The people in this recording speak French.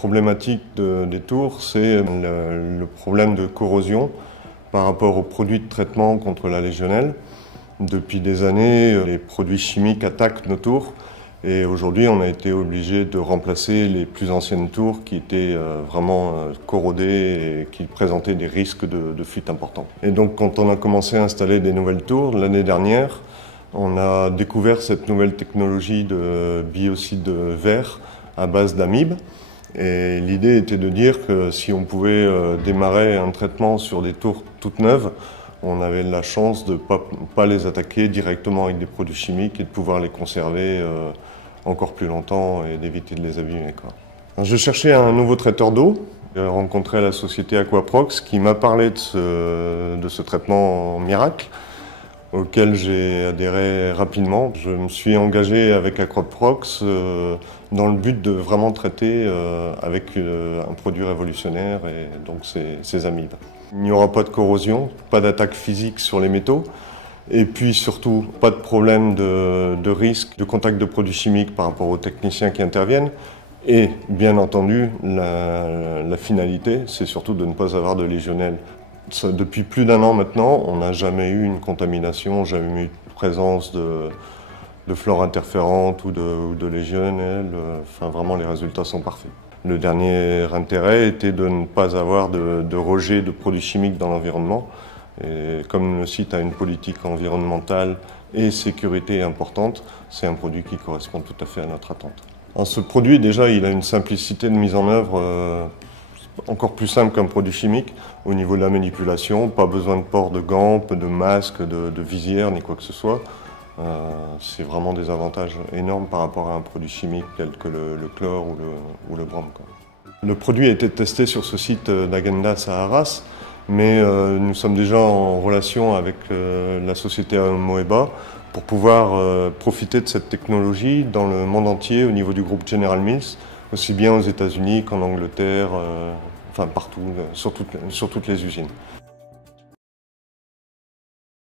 problématique des tours, c'est le problème de corrosion par rapport aux produits de traitement contre la légionelle. Depuis des années, les produits chimiques attaquent nos tours et aujourd'hui on a été obligé de remplacer les plus anciennes tours qui étaient vraiment corrodées et qui présentaient des risques de fuite importants. Et donc quand on a commencé à installer des nouvelles tours l'année dernière, on a découvert cette nouvelle technologie de biocide de verre à base d'amibes. Et l'idée était de dire que si on pouvait démarrer un traitement sur des tours toutes neuves, on avait la chance de ne pas les attaquer directement avec des produits chimiques et de pouvoir les conserver encore plus longtemps et d'éviter de les abîmer, quoi. Je cherchais un nouveau traiteur d'eau. J'ai rencontré la société Aquaprox qui m'a parlé de ce traitement miracle, auquel j'ai adhéré rapidement. Je me suis engagé avec Aquaprox dans le but de vraiment traiter avec un produit révolutionnaire, et donc ces amibes. Il n'y aura pas de corrosion, pas d'attaque physique sur les métaux, et puis surtout pas de problème de risque de contact de produits chimiques par rapport aux techniciens qui interviennent. Et bien entendu, la finalité, c'est surtout de ne pas avoir de légionelle. Depuis plus d'un an maintenant, on n'a jamais eu une contamination, jamais eu de présence de flore interférente ou de légionelle. Enfin, vraiment, les résultats sont parfaits. Le dernier intérêt était de ne pas avoir de rejet de produits chimiques dans l'environnement. Et comme le site a une politique environnementale et sécurité importante, c'est un produit qui correspond tout à fait à notre attente. Alors, ce produit, déjà, il a une simplicité de mise en œuvre encore plus simple qu'un produit chimique au niveau de la manipulation. Pas besoin de port de gants, de masque, de visière, ni quoi que ce soit. C'est vraiment des avantages énormes par rapport à un produit chimique tel que le chlore ou le brome, quoi. Le produit a été testé sur ce site d'Agendas à Arras, mais nous sommes déjà en relation avec la société Moeba pour pouvoir profiter de cette technologie dans le monde entier au niveau du groupe General Mills, aussi bien aux États-Unis qu'en Angleterre, enfin partout, sur toutes les usines.